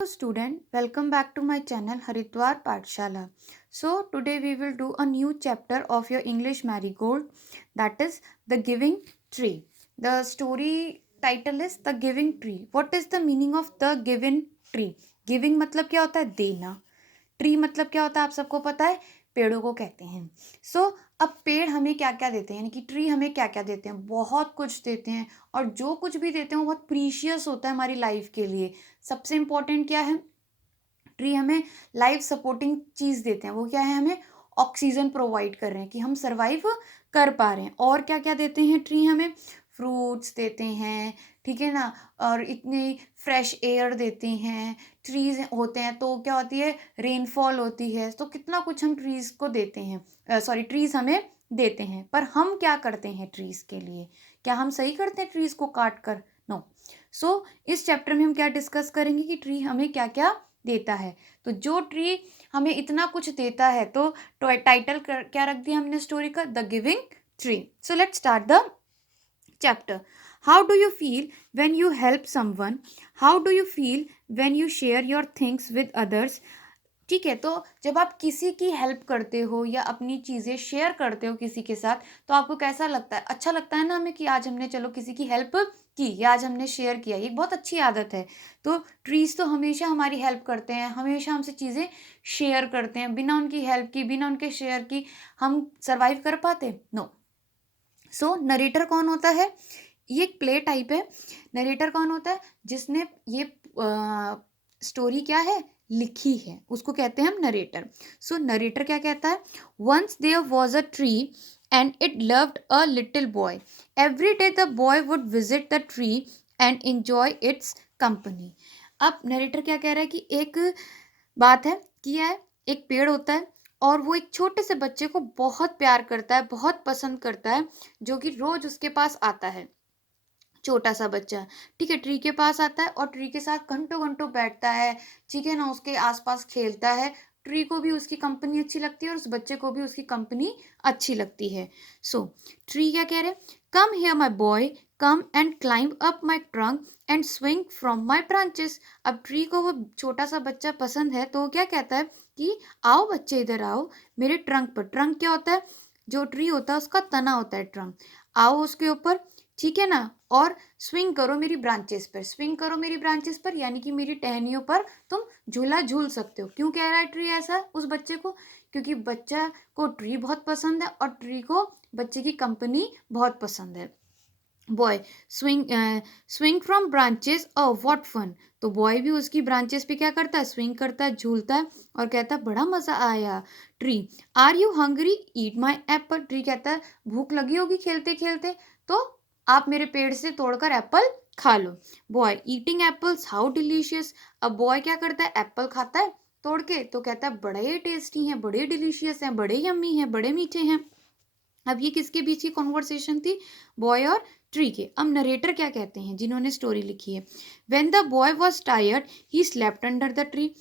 Hello student, welcome back to my channel Haridwar Pathshala. So today we will do a new chapter of your English Marigold, that is The Giving Tree. The story title is The Giving Tree. What is the meaning of The Giving Tree? Giving मतलब क्या होता है? देना. Tree मतलब क्या होता है आप सबको पता है, पेड़ों को कहते हैं. अब पेड़ हमें क्या क्या देते हैं, यानी कि ट्री हमें क्या क्या देते हैं, बहुत कुछ देते हैं. और जो कुछ भी देते हैं वो बहुत प्रीशियस होता है हमारी लाइफ के लिए. सबसे इम्पोर्टेंट क्या है, ट्री हमें लाइफ सपोर्टिंग चीज़ देते हैं. वो क्या है, हमें ऑक्सीजन प्रोवाइड कर रहे हैं कि हम सर्वाइव कर पा रहे हैं. और क्या क्या देते हैं ट्री हमें, फ्रूट्स देते हैं, ठीक है ना, और इतनी फ्रेश एयर देते हैं. ट्रीज होते हैं तो क्या होती है, रेनफॉल होती है. तो कितना कुछ हम ट्रीज को देते हैं, ट्रीज हमें देते हैं. पर हम क्या करते हैं ट्रीज के लिए, क्या हम सही करते हैं ट्रीज को काट कर? नो. इस चैप्टर में हम क्या डिस्कस करेंगे कि ट्री हमें क्या क्या देता है. तो जो ट्री हमें इतना कुछ देता है, तो टाइटल क्या रख दिया हमने स्टोरी का, the giving tree. So let's start the chapter. How do you feel when you help someone? How do you feel when you share your things with others? ठीक है, तो जब आप किसी की हेल्प करते हो या अपनी चीज़ें शेयर करते हो किसी के साथ, तो आपको कैसा लगता है? अच्छा लगता है ना हमें कि आज हमने चलो किसी की हेल्प की या आज हमने शेयर किया. ये बहुत अच्छी आदत है. तो ट्रीज तो हमेशा हमारी हेल्प करते हैं, हमेशा हमसे चीज़ें शेयर करते हैं. बिना उनकी हेल्प की, बिना उनके शेयर की हम सर्वाइव कर पाते? नो. नरेटर कौन होता है? ये एक प्ले टाइप है. नरेटर कौन होता है? जिसने ये स्टोरी क्या है, लिखी है, उसको कहते हैं हम नरेटर. नरेटर क्या कहता है, once there was a tree and it loved a little boy. Every day the boy would visit the tree and enjoy its company. अब नरेटर क्या कह रहा है कि एक बात है, किया है, एक पेड़ होता है और वो एक छोटे से बच्चे को बहुत प्यार करता है, बहुत पसंद करता है, जो कि रोज उसके पास आता है. छोटा सा बच्चा, ठीक है, ट्री के पास आता है और ट्री के साथ घंटों घंटों बैठता है, ठीक है ना, उसके आसपास खेलता है. ट्री को भी उसकी कंपनी अच्छी लगती है और उस बच्चे को भी उसकी कंपनी अच्छी लगती है. ट्री क्या कह रहे, come here my boy, come and climb up my trunk and swing from my branches. अब ट्री को वो छोटा सा बच्चा पसंद है, तो वो क्या कहता है कि आओ बच्चे, इधर आओ मेरे ट्रंक पर. ट्रंक क्या होता है, जो ट्री होता है उसका तना होता है ट्रंक. आओ उसके ऊपर, ठीक है ना, और स्विंग करो मेरी ब्रांचेस पर. स्विंग करो मेरी ब्रांचेस पर यानी कि मेरी टहनियों पर तुम झूला झूल सकते हो. क्यों कह रहा है ट्री ऐसा उस बच्चे को? क्योंकि बच्चा को ट्री बहुत पसंद है और ट्री को बच्चे की कंपनी बहुत पसंद है. Boy swing from branches, what fun. तो बॉय भी उसकी ब्रांचेस पे क्या करता है, स्विंग करता है, झूलता है और कहता है बड़ा मजा आया. Tree, are you hungry, eat my apple. Tree कहता है भूख लगी होगी खेलते खेलते, तो आप मेरे पेड़ से तोड़कर एप्पल खा लो. Boy, eating apples how delicious. अब बॉय क्या करता है, एप्पल खाता है तोड़ के, तो कहता है बड़े टेस्टी हैं, बड़े डिलीशियस हैं, बड़े यम्मी हैं, बड़े मीठे हैं. अब ये किसके बीच की कॉन्वर्सेशन थी, बॉय और ट्री के. अब नरेटर क्या कहते हैं जिन्होंने स्टोरी लिखी है, when the boy was tired he slept under the tree.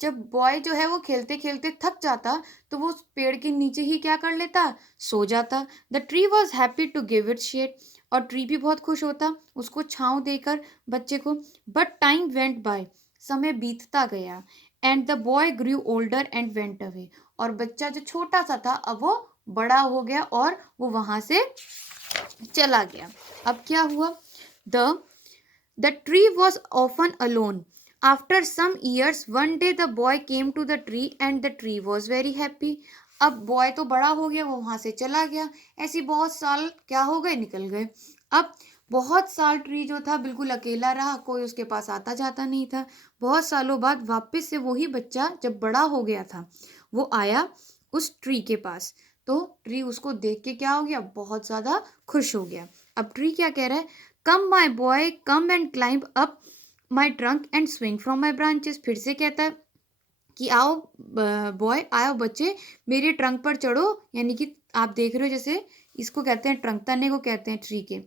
जब बॉय जो है वो खेलते खेलते थक जाता, तो वो उस पेड़ के नीचे ही क्या कर लेता, सो जाता. The tree was happy to give it shade. और ट्री भी बहुत खुश होता उसको छांव देकर बच्चे को. बट टाइम वेंट बाय, समय बीतता गया. And the boy grew older and went away. और बच्चा जो छोटा सा था अब वो बड़ा हो गया और वो वहां से चला गया. अब क्या हुआ, the tree was often alone. After some years one day the boy came to the tree and the tree was very happy. अब बॉय तो बड़ा हो गया, वो वहां से चला गया. ऐसी बहुत साल क्या हो गए, निकल गए. अब बहुत साल ट्री जो था बिल्कुल अकेला रहा, कोई उसके पास आता जाता नहीं था. बहुत सालों बाद वापस से वही बच्चा जब बड़ा हो गया था, वो आया उस ट्री के पास. तो ट्री उसको देख के क्या हो गया, बहुत ज्यादा खुश हो गया. अब ट्री क्या कह रहा है, come my boy, come and climb up my trunk and swing from my branches. फिर से कहता है कि आओ बॉय, आओ बच्चे, मेरे ट्रंक पर चढ़ो. यानी कि आप देख रहे हो जैसे इसको कहते हैं ट्रंक, तने को कहते हैं ट्री के।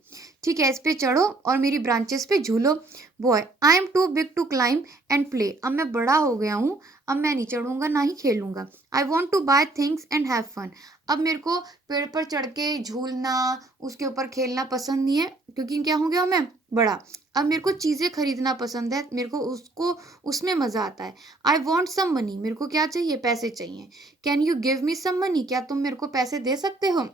ठीक है, इस पे चढ़ो और मेरी ब्रांचेस पे झूलो। Boy, I am too big to climb and play. अब मैं बड़ा हो गया हूँ, अब मैं नहीं चढ़ूंगा ना ही खेलूंगा। I want to buy things and have fun. अब मेरे को पेड़ पर चढ़ के झूलना, उसके ऊपर खेलना पसंद नहीं है, क्योंकि क्या हो गया मैं बड़ा। अब मेरे को चीज़ें खरीदना पसंद है, मेरे को उसको उसमें मज़ा आता है। I want some money. मेरे को क्या चाहिए? पैसे चाहिए। Can you give me some money. क्या तुम मेरे को पैसे दे सकते हो?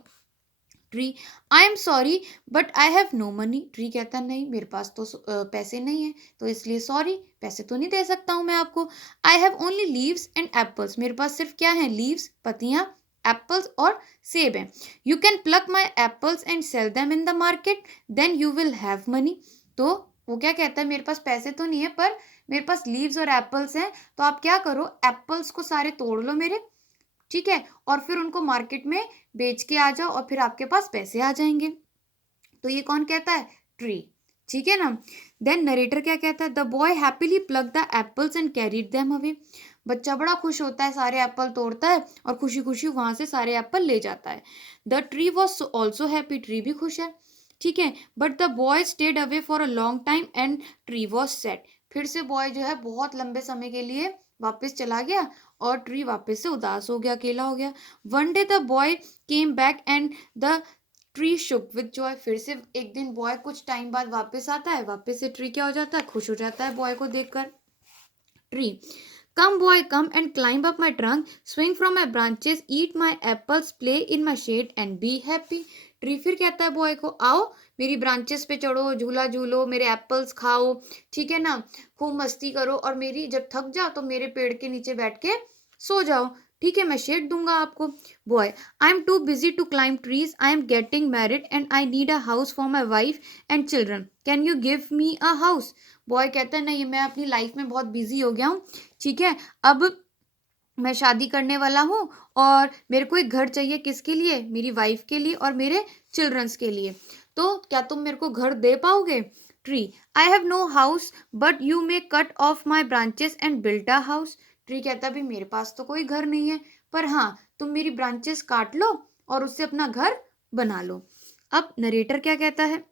Tree, I am sorry but I have no money. Tree कहता नहीं, मेरे पास तो पैसे नहीं है, तो इसलिए सॉरी, पैसे तो नहीं दे सकता हूँ मैं आपको। I have only leaves and apples. मेरे पास सिर्फ क्या है? लीव्स, पत्तियाँ, एप्पल्स और सेब हैं। You can pluck my apples and sell them in the market, then you will have money. तो वो क्या कहता है, मेरे पास पैसे तो नहीं है, पर मेरे पास लीव्स और एप्पल्स हैं, तो आप क्या करो, एप्पल्स को सारे तोड़ लो मेरे, ठीक है, और फिर उनको मार्केट में बेच के आ जाओ और फिर आपके पास पैसे आ जाएंगे। तो ये कौन कहता है? ट्री। ठीक है ना। देन नरेटर क्या कहता है? The boy happily plug the apples and carried them away. बच्चा बड़ा खुश होता है, सारे एप्पल तोड़ता है और खुशी खुशी वहां से सारे एप्पल ले जाता है। The tree was also happy. Tree भी खुश है। ठीक है, but the boy stayed away for a long time and tree was sad. फिर से बॉय जो है बहुत लंबे समय के लिए वापस चला गया और ट्री वापस से उदास हो गया, अकेला हो गया। One day the boy came back and the tree shook with joy. फिर से एक दिन बॉय कुछ टाइम बाद वापस आता है, वापस से ट्री क्या हो जाता है? खुश हो जाता है बॉय को देखकर। Tree, come boy come and climb up my trunk, swing from my branches, eat my apples, play in my shade and be happy. Tree फिर कहता है बॉय को, आओ मेरी ब्रांचेस पे चढ़ो, झूला झूलो, मेरे एप्पल्स खाओ, ठीक है ना, खूब मस्ती करो, और मेरी जब थक जाओ तो मेरे पेड़ के नीचे बैठ के सो जाओ, ठीक है, मैं शेड दूंगा आपको। Boy, I am too busy to climb trees, I am getting married and I need a house for my wife and children, can you give me a house. Boy कहता है नहीं, मैं अपनी लाइफ में बहुत busy हो गया हूँ, ठीक है, अब मैं शादी करने वाला हूँ और मेरे को एक घर चाहिए, किसके लिए? मेरी वाइफ के लिए और मेरे चिल्ड्रंस के लिए। तो क्या तुम मेरे को घर दे पाओगे? Tree, I have no house but you may cut off my branches and build a house. Tree कहता भी मेरे पास तो कोई घर नहीं है, पर हाँ तुम मेरी ब्रांचेस काट लो और उससे अपना घर बना लो। अब नरेटर क्या कहता है?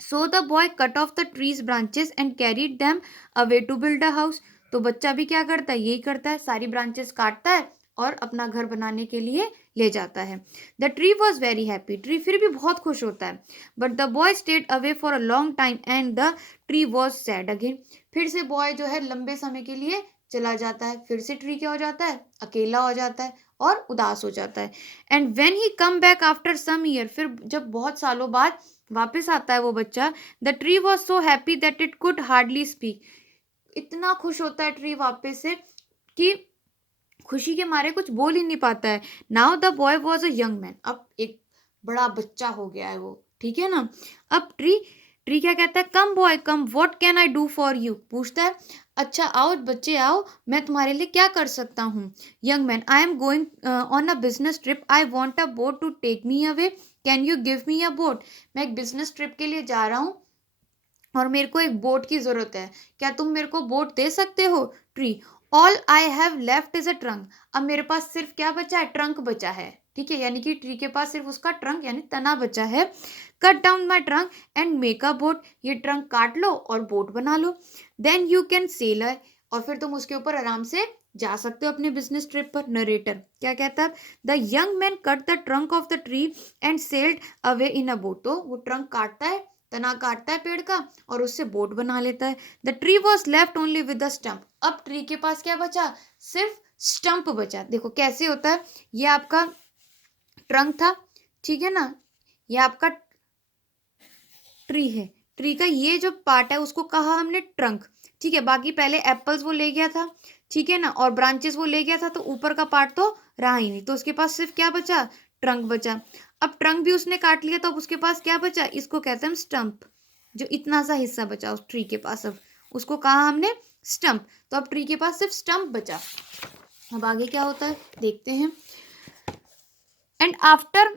So the boy cut off the tree's branches and carried them away to build a house. तो बच्चा भी क्या करता है? यही करता है, सारी ब्रांचेस काटता है और अपना घर बनाने के लिए ले जाता है। The tree was very happy. Tree फिर भी बहुत खुश होता है। But the boy stayed away for a long time and the tree was sad again. फिर से बॉय जो है लंबे समय के लिए चला जाता है, फिर से ट्री क्या हो जाता है? अकेला हो जाता है और उदास हो जाता है। And when he come back after some year, फिर जब बहुत सालों बाद वापस आता है वो बच्चा, the tree was so happy that it could hardly speak. इतना खुश होता है ट्री वापस से कि खुशी के मारे कुछ बोल ही नहीं पाता है। Now the boy was a young man. अब एक बड़ा बच्चा हो गया है वो, ठीक है ना। अब ट्री ट्री क्या कहता है? Come boy come, what can I do for you. पूछता है, अच्छा आओ बच्चे आओ, मैं तुम्हारे लिए क्या कर सकता हूँ। Young man, I am going on a business trip, I want a boat to take me away, can you give me a boat. मैं एक बिजनेस ट्रिप के लिए जा रहा हूँ और मेरे को एक बोट की जरूरत है, क्या तुम मेरे को बोट दे सकते हो। Tree, all I have left is a trunk. अब मेरे पास सिर्फ क्या बचा है? ट्रंक बचा है, ठीक है, यानी कि ट्री के पास सिर्फ उसका ट्रंक यानी तना बचा है। Cut down my trunk and make a boat. ये ट्रंक काट लो और बोट बना लो। देन यू कैन सेल है, और फिर तुम उसके ऊपर आराम से जा सकते हो अपने बिजनेस ट्रिप पर। नरेटर क्या कहता है? The young man cut the trunk of the tree and sailed away in a boat. तो वो ट्रंक काटता है, तना काटता है पेड़ का और उससे बोट बना लेता है। The tree was left only with the stump. अब ट्री के पास क्या बचा? सिर्फ स्टम्प बचा। देखो कैसे होता है, ये आपका ट्रंक था, ठीक है ना, ये आपका ट्री है, ट्री का ये जो पार्ट है उसको कहा हमने ट्रंक, ठीक है, बाकी पहले एप्पल्स वो ले गया था, ठीक है ना, और ब्रांचेस वो ले गया था, तो ऊपर का पार्ट तो रहा ही नहीं, तो उसके पास सिर्फ क्या बचा? ट्रंक बचा। अब ट्रंक भी उसने काट लिया, तो अब उसके पास क्या बचा? इसको कहते हैं स्टंप। जो इतना सा हिस्सा बचा उस ट्री के पास, अब उसको कहा हमने स्टंप, तो अब ट्री के पास सिर्फ स्टंप बचा। अब आगे क्या होता है देखते हैं। And after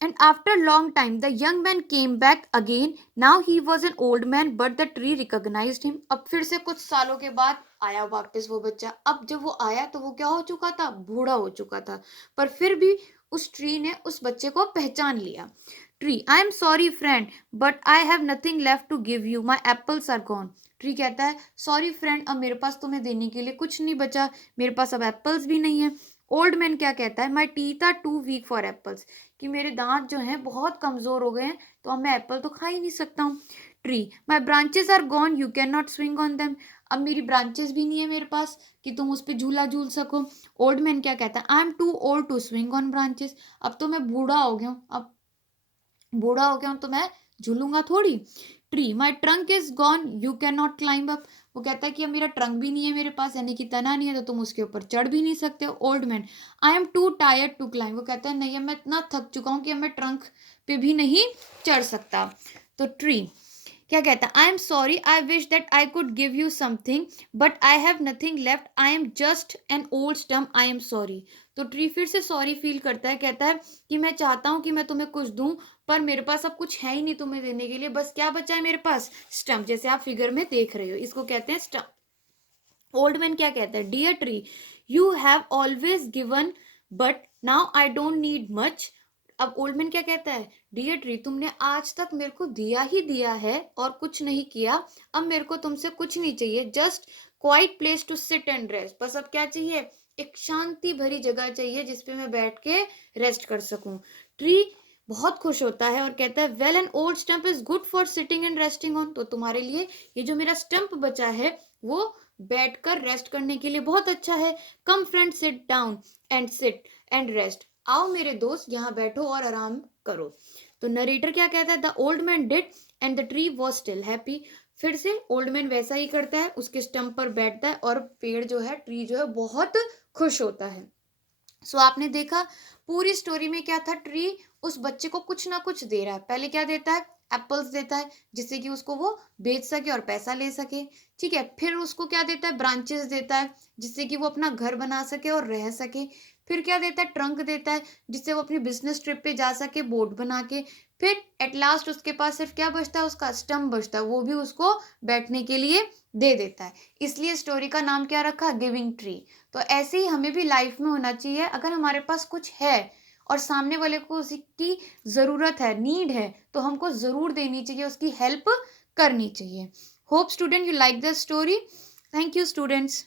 And after long time, the young man came back again. Now he was an old man, but the tree recognized him. अब फिर से कुछ सालों के बाद आया वापस वो बच्चा। अब जब वो आया तो वो क्या हो चुका था? बूढ़ा हो चुका था। पर फिर भी उस ट्री ने उस बच्चे को पहचान लिया. Tree, I am sorry friend but I have nothing left to give you, my apples are gone. Tree कहता है सॉरी फ्रेंड, अब मेरे पास तुम्हें देने के लिए कुछ नहीं बचा, मेरे पास अब एप्पल्स भी नहीं है. ओल्ड मैन क्या कहता है, my teeth are too weak for apples, कि मेरे दांत जो हैं बहुत कमज़ोर हो गए हैं, तो अब मैं एप्पल तो खा ही नहीं सकता हूँ. Tree, my branches are gone, you can not swing on them, अब मेरी ब्रांचेस भी नहीं है मेरे पास कि तुम उस पर झूला झूल सको. ओल्ड मैन क्या कहता है, I am too old to swing on branches, अब तो मैं बूढ़ा हो गया हूँ, अब बूढ़ा हो गया हूँ तो मैं झूलूंगा थोड़ी. Tree, my trunk is gone, you can not climb up, वो कहता है कि अब मेरा ट्रंक भी नहीं है मेरे पास, यानी कि तना नहीं है, तो तुम उसके ऊपर चढ़ भी नहीं सकते. Old man, I am too tired to climb, वो कहता है नहीं, अब मैं इतना थक चुका हूँ कि अब मैं ट्रंक पे भी नहीं चढ़ सकता. तो ट्री क्या कहता है, I am sorry, I wish that I could give you something but I have nothing left, I am just an old stump, I am sorry. तो ट्री फिर से सॉरी फील करता है, कहता है कि मैं चाहता हूँ कि मैं तुम्हें कुछ दूं, पर मेरे पास अब कुछ है ही नहीं तुम्हें देने के लिए, बस क्या बचा है मेरे पास, स्टम्प, जैसे आप फिगर में देख रहे हो, इसको कहते हैं स्टम्प. ओल्ड मैन क्या कहता है, dear tree, you have always given but now I don't need much. अब ओल्ड मैन क्या कहता है, डियर ट्री, तुमने आज तक मेरे को दिया ही दिया है और कुछ नहीं किया, अब मेरे को तुमसे कुछ नहीं चाहिए, just quiet place to sit and rest, बस अब क्या चाहिए, एक शांति भरी जगह चाहिए जिसपे मैं बैठ के रेस्ट कर सकूं. ट्री बहुत खुश होता है और कहता है, well an old stump is good for sitting and resting on, तो तुम्हारे लिए ये जो मेरा स्टम्प बचा है वो बैठकर रेस्ट करने के लिए बहुत अच्छा है. Come friend sit down and sit and rest, आओ मेरे दोस्त यहाँ बैठो और आराम करो. तो नरेटर क्या कहता है, the old man did and the tree was still happy. फिर से ओल्ड मैन वैसा ही करता है, उसके स्टम्प पर बैठता है और पेड़ जो है, ट्री जो है, बहुत खुश होता है. सो आपने देखा पूरी स्टोरी में क्या था, ट्री उस बच्चे को कुछ ना कुछ दे रहा है. पहले क्या देता है, एप्पल्स देता है जिससे कि उसको वो बेच सके और पैसा ले सके. ठीक है, फिर उसको क्या देता है, ब्रांचेस देता है जिससे कि वो अपना घर बना सके और रह सके. फिर क्या देता है, ट्रंक देता है जिससे वो अपनी बिजनेस ट्रिप पे जा सके बोट बना के. फिर एट लास्ट उसके पास सिर्फ क्या बचता है, उसका स्टम्प बचता है, वो भी उसको बैठने के लिए दे देता है. इसलिए स्टोरी का नाम क्या रखा, गिविंग ट्री. तो ऐसे ही हमें भी लाइफ में होना चाहिए, अगर हमारे पास कुछ है और सामने वाले को उसकी ज़रूरत है, नीड है, तो हमको ज़रूर देनी चाहिए, उसकी हेल्प करनी चाहिए. Hope student you like the story. Thank you students.